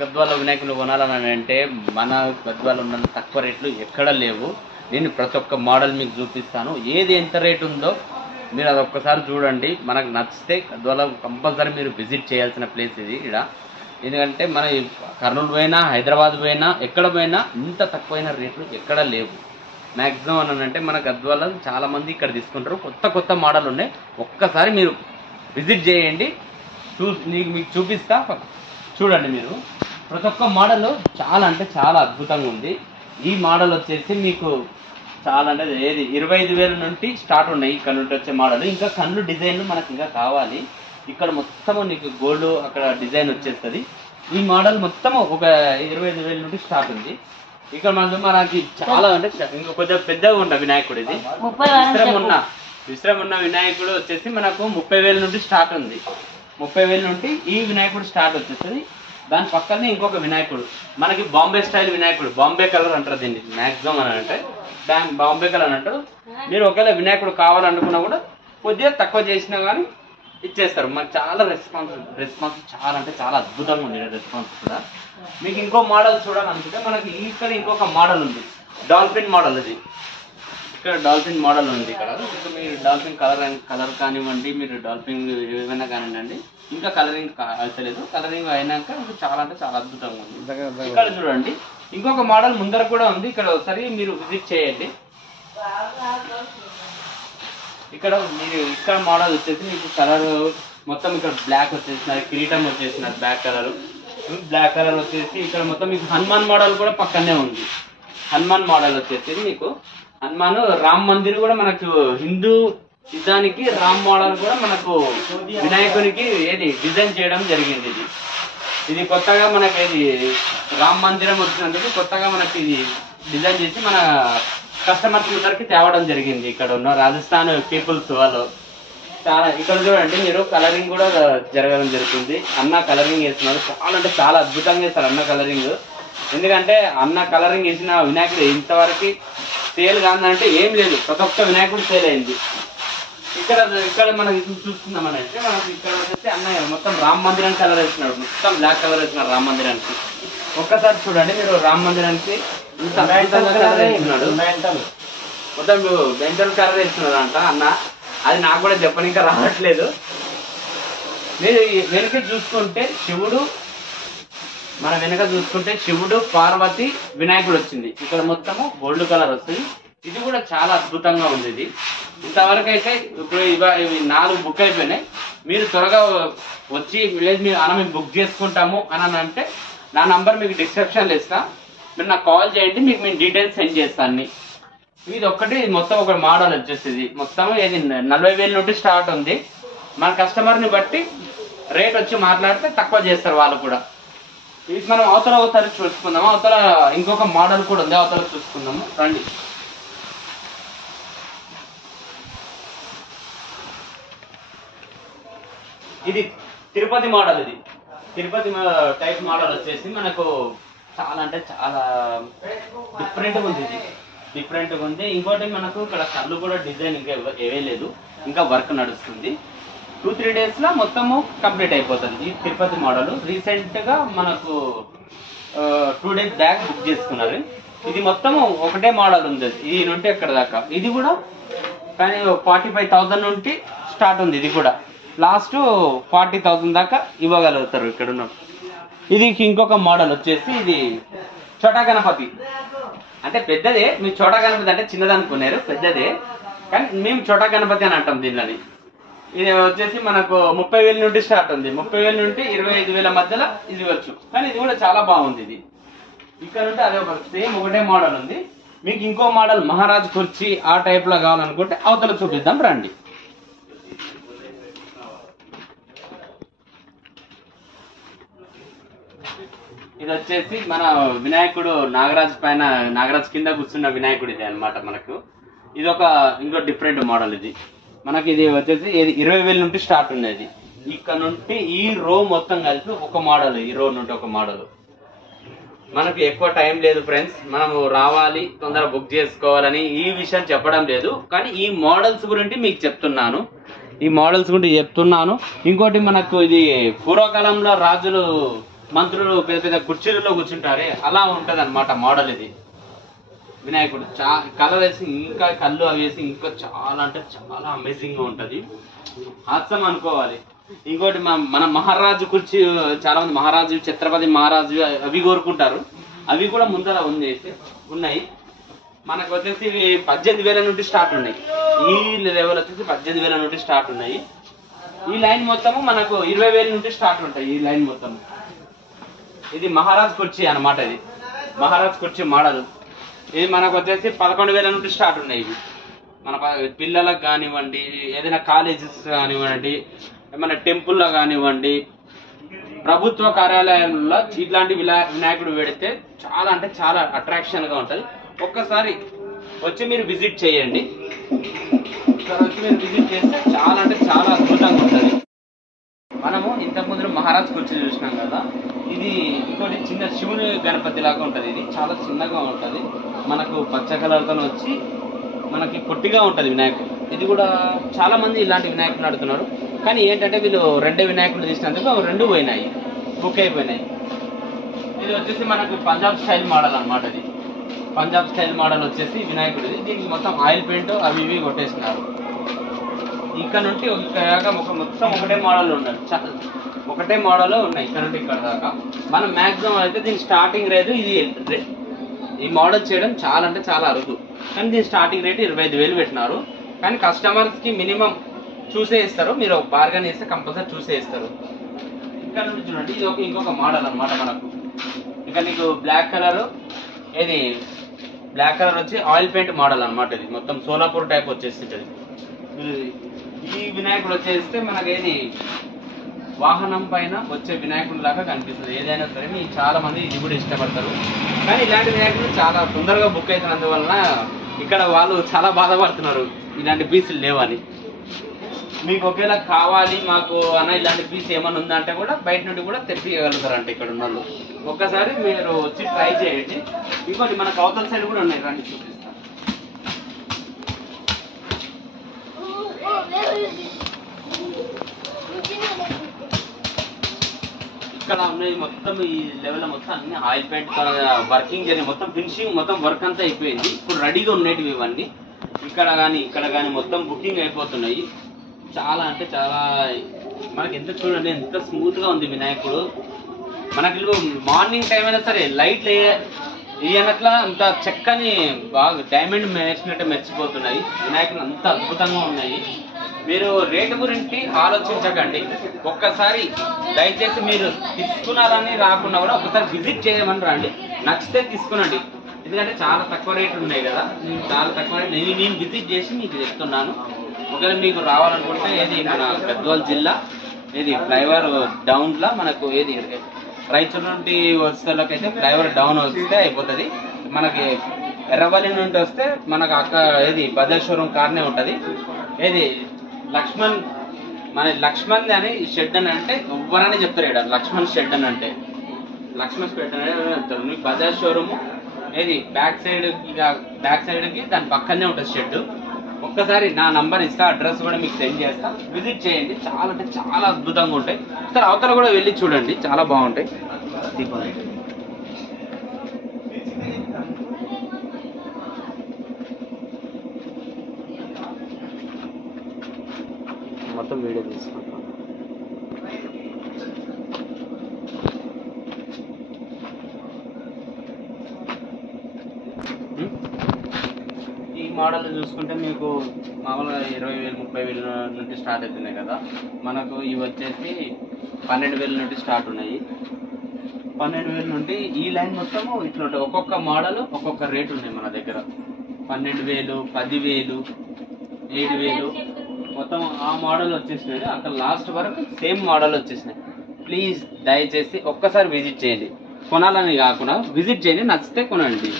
గద్వాల వినాయకులు కొనాలని అంటే మన గద్వాల ఉన్న తక్కువ రేట్లు ఎక్కడ లేవు. నేను ప్రతి ఒక్క మోడల్ మీకు చూపిస్తాను. ఏది ఎంత రేట్ ఉందో మీరు అది ఒక్కసారి చూడండి. మనకు నచ్చితే గద్వాల కంపల్సరీ మీరు విజిట్ చేయాల్సిన ప్లేస్ ఇది ఇక్కడ. ఎందుకంటే మన కర్నూలు పోయినా హైదరాబాద్ పోయినా ఎక్కడ పోయినా ఇంత తక్కువైన రేట్లు ఎక్కడ లేవు. మ్యాక్సిమం అని అంటే మన గద్వాల చాలా మంది ఇక్కడ తీసుకుంటారు. కొత్త కొత్త మోడల్ ఉన్నాయి. ఒక్కసారి మీరు విజిట్ చేయండి. మీకు చూపిస్తా, చూడండి. మీరు ప్రతి ఒక్క మోడల్ చాలా అంటే చాలా అద్భుతంగా ఉంది. ఈ మోడల్ వచ్చేసి మీకు చాలా అంటే ఏది 25,000 నుండి స్టార్ట్ ఉన్నాయి. ఇక్కడ నుండి వచ్చే మోడల్ ఇంకా కళ్ళు డిజైన్లు మనకి ఇంకా కావాలి. ఇక్కడ మొత్తం నీకు గోల్డ్ అక్కడ డిజైన్ వచ్చేస్తుంది. ఈ మోడల్ మొత్తం ఒక 25,000 నుండి స్టార్ట్ ఉంది. ఇక్కడ మనకి చాలా అంటే ఇంకా కొద్దిగా పెద్దగా ఉంటుంది వినాయకుడు. ఇది విశ్రమ ఉన్న వినాయకుడు వచ్చేసి మనకు 30,000 నుండి స్టార్ట్ ఉంది. 30,000 నుండి ఈ వినాయకుడు స్టార్ట్ వచ్చేస్తుంది. దాని పక్కనే ఇంకొక వినాయకుడు మనకి బాంబే స్టైల్ వినాయకుడు, బాంబే కలర్ అంటారు దీన్ని మ్యాక్సిమం అని అంటే. దాని బాంబే కలర్ అంటారు. మీరు ఒకవేళ వినాయకుడు కావాలనుకున్నా కూడా కొద్దిగా తక్కువ చేసినా కానీ ఇచ్చేస్తారు. మాకు చాలా రెస్పాన్స్ చాలా అంటే చాలా అద్భుతంగా ఉంది రెస్పాన్స్ కూడా. మీకు ఇంకో మోడల్ చూడాలనుకుంటే మనకి ఇక్కడ ఇంకొక మోడల్ ఉంది, డాల్ఫిన్ మోడల్. ఇది ఇక్కడ డాల్ఫిన్ మోడల్ ఉంది. ఇక్కడ మీరు డాల్ఫిన్ కలర్ కానివ్వండి, మీరు డాల్ఫిన్ ఏమైనా కానివ్వండి. ఇంకా కలరింగ్ అవసలేదు. కలరింగ్ అయినాక ఇంకా చాలా అంటే చాలా అద్భుతంగా ఉంది. ఇక్కడ చూడండి ఇంకొక మోడల్ ముందర కూడా ఉంది. ఇక్కడ ఒకసారి మీరు విజిట్ చేయండి. ఇక్కడ మీరు ఇక్కడ మోడల్ వచ్చేసి మీకు కలర్ మొత్తం ఇక్కడ బ్లాక్ వచ్చేసినారు, కిరీటం వచ్చేసినారు బ్లాక్ కలర్ వచ్చేసి ఇక్కడ మొత్తం మీకు హనుమాన్ మోడల్ కూడా పక్కనే ఉంది. హనుమాన్ మోడల్ వచ్చేసి మీకు హనుమాన్ రామ్ మందిర్ కూడా మనకు హిందూ యుద్ధానికి రామ్ మోడల్ కూడా మనకు వినాయకునికి ఏది డిజైన్ చేయడం జరిగింది. ఇది కొత్తగా మనకి ఇది రామ్ మందిరం వచ్చినందుకు కొత్తగా మనకి ఇది డిజైన్ చేసి మన కస్టమర్స్ అందరికి తేవడం జరిగింది. ఇక్కడ ఉన్న రాజస్థాన్ పీపుల్స్ వాళ్ళు చాలా. ఇక్కడ చూడండి మీరు కలరింగ్ కూడా జరగడం జరుగుతుంది. అన్న కలరింగ్ వేస్తున్నారు. చాలా అంటే చాలా అద్భుతంగా వేస్తారు అన్న కలరింగ్. ఎందుకంటే అన్న కలరింగ్ వేసిన వినాయకుడు ఇంతవరకు సేల్ కాదంటే ఏం లేదు. ప్రతి ఒక్క వినాయకుడు సేల్ అయింది. ఇక్కడ మనం చూస్తున్నామనంటే మనకి ఇక్కడ వచ్చేసి అన్నయ్య మొత్తం రామ్ మందిరానికి కలర్ వేస్తున్నాడు. మొత్తం బ్లాక్ కలర్ వేస్తున్నాడు రామ్ మందిరానికి. ఒక్కసారి చూడండి మీరు రామ్ మందిరానికి కలర్ వేస్తున్నాడు. మొత్తం బెంటల్ కలర్ వేస్తున్నాడు అంట అన్న. అది నాకు కూడా చెప్పని రావట్లేదు. మీరు వెనక చూసుకుంటే శివుడు పార్వతి వినాయకుడు వచ్చింది. ఇక్కడ మొత్తము గోల్డ్ కలర్ వస్తుంది. ఇది కూడా చాలా అద్భుతంగా ఉంది. ఇది ఇంతవరకు అయితే ఇప్పుడు ఇవి 4 బుక్ అయిపోయినాయి. మీరు త్వరగా వచ్చి విలేజ్ మీరు మేము బుక్ చేసుకుంటాము అని అంటే నా నంబర్ మీకు డిస్క్రిప్షన్లో ఇస్తా. మీరు నాకు కాల్ చేయండి, మీకు మేము డీటెయిల్స్ సెండ్ చేస్తాను. ఇది ఒక్కటి మొత్తం ఒక మోడల్ వచ్చేసి మొత్తం ఇది 40,000 నుండి స్టార్ట్ ఉంది. మన కస్టమర్ని బట్టి రేట్ వచ్చి మాట్లాడితే తక్కువ చేస్తారు వాళ్ళు కూడా. ఇది మనం అవతల చూసుకుందాము. అవతల ఇంకొక మోడల్ కూడా ఉంది, అవతల చూసుకుందాము రండి. ఇది తిరుపతి మోడల్. ఇది తిరుపతి టైప్ మోడల్ వచ్చేసి మనకు చాలా అంటే చాలా డిఫరెంట్గా ఉంది. ఇది డిఫరెంట్గా ఉంది. ఇంకోటి మనకు ఇక్కడ కళ్ళు కూడా డిజైన్ ఇంకా వేయలేదు, ఇంకా వర్క్ నడుస్తుంది. 2-3 డేస్లో మొత్తము కంప్లీట్ అయిపోతుంది. ఈ తిరుపతి మోడల్ రీసెంట్గా మనకు 2 డేస్ బ్యాక్ బుక్ చేసుకున్నారు. ఇది మొత్తము ఒకటే మోడల్ ఉంది ఈ నుండి ఎక్కడ దాకా. ఇది కూడా కానీ 45,000 నుండి స్టార్ట్ ఉంది. ఇది కూడా లాస్ట్ 40,000 దాకా ఇవ్వగలుగుతారు ఇక్కడ ఉన్న. ఇది ఇంకొక మోడల్ వచ్చేసి ఇది చోటా గణపతి. అంటే పెద్దదే. మీరు చోటా గణపతి అంటే చిన్నదనుకున్నారు, పెద్దదే. కానీ మేము చోటా గణపతి అని అంటాం దీనిని. ఇది వచ్చేసి మనకు 30,000 నుండి స్టార్ట్ ఉంది. 30,000 నుండి 25,000 మధ్యలో ఇది ఇవ్వచ్చు. కానీ ఇది కూడా చాలా బాగుంది. ఇది ఇక్కడ నుండి అదే ఒక సేమ్ ఒకటే మోడల్ ఉంది. మీకు ఇంకో మోడల్ మహారాజ్ కుర్చీ ఆ టైప్ లో కావాలనుకుంటే అవతల చూపిద్దాం రండి. ఇది వచ్చేసి మన వినాయకుడు నాగరాజ్ కింద కూర్చున్న వినాయకుడు ఇది అనమాట. మనకు ఇది ఒక ఇంకో డిఫరెంట్ మోడల్. ఇది మనకి ఇది వచ్చేసి 20,000 నుండి స్టార్ట్ ఉన్నది. ఇక్కడ నుండి ఈ రో మొత్తం కలిపి ఒక మోడల్, ఈ రో నుండి ఒక మోడల్. మనకు ఎక్కువ టైం లేదు ఫ్రెండ్స్, మనము రావాలి తొందరగా బుక్ చేసుకోవాలని ఈ విషయం చెప్పడం లేదు. కానీ ఈ మోడల్స్ గురించి మీకు చెప్తున్నాను. ఇంకోటి మనకు ఇది పూర్వకాలంలో రాజులు మంత్రులు పెద్ద పెద్ద కుర్చీలలో కూర్చుంటారే అలా ఉంటది అనమాట మోడల్ ఇది వినాయకుడు. కలర్ వేసి ఇంకా కళ్ళు అవి వేసి ఇంకా చాలా అంటే చాలా అమేజింగ్ గా ఉంటది, హాస్యం అనుకోవాలి. ఇంకోటి మన మహారాజు కుర్చీ, చాలా మంది మహారాజు ఛత్రపతి మహారాజు అవి కోరుకుంటారు, అవి కూడా ముందర ఉన్నాయి. మనకు వచ్చేసి 18,000 నుండి స్టార్ట్ ఉన్నాయి. ఈ లెవెల్ వచ్చేసి 18,000 నుండి స్టార్ట్ ఉన్నాయి. ఈ లైన్ మొత్తము మనకు 20,000 నుండి స్టార్ట్ ఉంటాయి. ఈ లైన్ మొత్తం ఇది మహారాజ్ కుర్చీ అన్నమాట. ఇది మహారాజ్ కుర్చీ మోడల్. ఇది మనకు వచ్చేసి 11,000 నుండి స్టార్ట్ ఉన్నాయి. ఇవి మన పిల్లలకు కానివ్వండి, ఏదైనా కాలేజెస్ కానివ్వండి, ఏమైనా టెంపుల్లో కానివ్వండి, ప్రభుత్వ కార్యాలయంలో ఇట్లాంటి వినాయకుడు పెడితే చాలా అంటే చాలా అట్రాక్షన్ గా ఉంటది. ఒక్కసారి వచ్చి మీరు విజిట్ చేయండి. వచ్చి మీరు విజిట్ చేస్తే చాలా అంటే చాలా అద్భుతంగా ఉంటుంది. మనము ఇంతకుముందు మహారాజ్ కుర్చీ చూసినాం కదా, ఇది ఇంకోటి చిన్న శివుని గణపతి లాగా ఉంటది. ఇది చాలా చిన్నగా ఉంటది, మనకు పచ్చ కలర్తో వచ్చి మనకి పొట్టిగా ఉంటది వినాయకుడు. ఇది కూడా చాలా మంది ఇలాంటి వినాయకులు ఆడుతున్నారు, కానీ ఏంటంటే వీళ్ళు 2 వినాయకులు తీసినందుకు 2 పోయినాయి, బుక్ అయిపోయినాయి. ఇది వచ్చేసి మనకు పంజాబ్ స్టైల్ మోడల్ అన్నమాట. ఇది పంజాబ్ స్టైల్ మోడల్ వచ్చేసి వినాయకుడు. దీనికి మొత్తం ఆయిల్ పెయింట్ అవి ఇవి కొట్టేసినారు. ఇక్కడ నుండి మొత్తం ఒకటే మోడల్ ఉన్నాయి, ఒకటే మోడల్ ఉన్నాయి ఇక్కడ నుండి ఇక్కడ దాకా. మనం మాక్సిమం అయితే దీని స్టార్టింగ్ రేటు ఈ మోడల్ చేయడం చాలా అంటే చాలా అరుదు, కానీ దీని స్టార్టింగ్ రేట్ 25,000 పెట్టినారు. కానీ కస్టమర్స్ కి మినిమం చూసే ఇస్తారు, మీరు బార్గెన్ చేస్తే కంపల్సరీ చూసే ఇస్తారు. ఇక్కడ నుండి చూడండి, ఇది ఇంకొక మోడల్ అన్నమాట మనకు. ఇక నీకు బ్లాక్ కలర్, ఇది బ్లాక్ కలర్ వచ్చి ఆయిల్ పెయింట్ మోడల్ అన్నమాట. ఇది మొత్తం సోలాపూర్ టైప్ వచ్చేసింటది. ఈ వినాయకుడు వచ్చేస్తే మనకేది వాహనం పైన వచ్చే వినాయకుడు లాగా కనిపిస్తుంది. ఏదైనా సరే మీకు చాలా మంది ఇది కూడా ఇష్టపడతారు, కానీ ఇలాంటి వినాయకుడు చాలా తొందరగా బుక్ అవుతున్నందువలన ఇక్కడ వాళ్ళు చాలా బాధపడుతున్నారు ఇలాంటి పీసులు లేవని. మీకు ఒకవేళ కావాలి మాకు అన్న ఇలాంటి పీస్ ఏమైనా ఉందంటే కూడా బయట నుండి కూడా తెప్పియగలుగుతారంట ఇక్కడ ఉన్న వాళ్ళు. ఒక్కసారి మీరు వచ్చి ట్రై చేయండి. ఇంకోటి మనకు అవతల సైడ్ కూడా ఉన్నాయి, రండి చూపిస్తాను. ఇక్కడ ఉన్నాయి మొత్తం ఈ లెవెల్ మొత్తం అన్ని ఆయిల్ పెయింట్ వర్కింగ్ జరిగి మొత్తం ఫినిషింగ్ మొత్తం వర్క్ అంతా అయిపోయింది. ఇప్పుడు రెడీగా ఉండేటివి ఇవన్నీ. ఇక్కడ కానీ మొత్తం బుకింగ్ అయిపోతున్నాయి. చాలా అంటే చాలా మనకి ఎంత చూడండి ఎంత స్మూత్ గా ఉంది వినాయకుడు. మనకి మార్నింగ్ టైం అయినా సరే లైట్ ఇయనట్లా అంత చక్కని బాగా డైమండ్ మెరిచినట్టు మెరిచిపోతున్నాయి వినాయకుడు, అంత అద్భుతంగా ఉన్నాయి. మీరు రేటు గురించి ఆలోచించకండి, ఒక్కసారి దయచేసి మీరు తీసుకున్నారని రాకుండా కూడా ఒకసారి విజిట్ చేయమని రండి. నచ్చితే తీసుకునండి, ఎందుకంటే చాలా తక్కువ రేట్లు ఉన్నాయి కదా. చాలా తక్కువ రేట్ నేను విజిట్ చేసి మీకు చెప్తున్నాను. ఒకవేళ మీకు రావాలనుకుంటే ఏది మన గద్వాల్ జిల్లా ఏది ఫ్లైఓవర్ డౌన్ లా మనకు ఏది రైచూరు నుండి వచ్చేళ్ళకైతే ఫ్లైఓవర్ డౌన్ వస్తే అయిపోతుంది. మనకి ఎర్రవల్లి నుండి వస్తే మనకు అక్కడ ఏది బజాజ్ షోరూమ్ కార్నే ఉంటది. ఏది లక్ష్మణ్ అని షెడ్ అని అంటే ఎవరని చెప్తారు ఇక్కడ. లక్ష్మణ్ షెడ్ అని అంటే లక్ష్మణ్ షెడ్ అని చెప్తారు. మీకు బజాజ్ షోరూమ్ ఏది బ్యాక్ సైడ్ కి దాని పక్కనే ఉంటుంది షెడ్. ఒక్కసారి నా నంబర్ ఇస్తా, అడ్రస్ కూడా మీకు సెండ్ చేస్తా, విజిట్ చేయండి. చాలా అంటే చాలా అద్భుతంగా ఉంటాయి. సార్ అవతల కూడా వెళ్ళి చూడండి, చాలా బాగుంటాయి. మొత్తం వీడియో తీసుకుంటాం. ఈ మోడల్ చూసుకుంటే మీకు మామూలుగా 20,000 30,000 నుండి స్టార్ట్ అవుతున్నాయి కదా. మనకు ఇవి వచ్చేసి 12,000 నుండి స్టార్ట్ ఉన్నాయి. 12,000 నుండి ఈ లైన్ మొత్తము ఇట్లా ఉంటాయి. ఒక్కొక్క మోడల్ ఒక్కొక్క రేట్ ఉన్నాయి మన దగ్గర. 12,000 10,000 7,000 మొత్తం ఆ మోడల్ వచ్చేసినాయి. అక్కడ లాస్ట్ వరకు సేమ్ మోడల్ వచ్చేసినాయి. ప్లీజ్ దయచేసి ఒక్కసారి విజిట్ చేయండి, కొనాలని కాకుండా విజిట్ చేయండి, నచ్చితే కొనండి.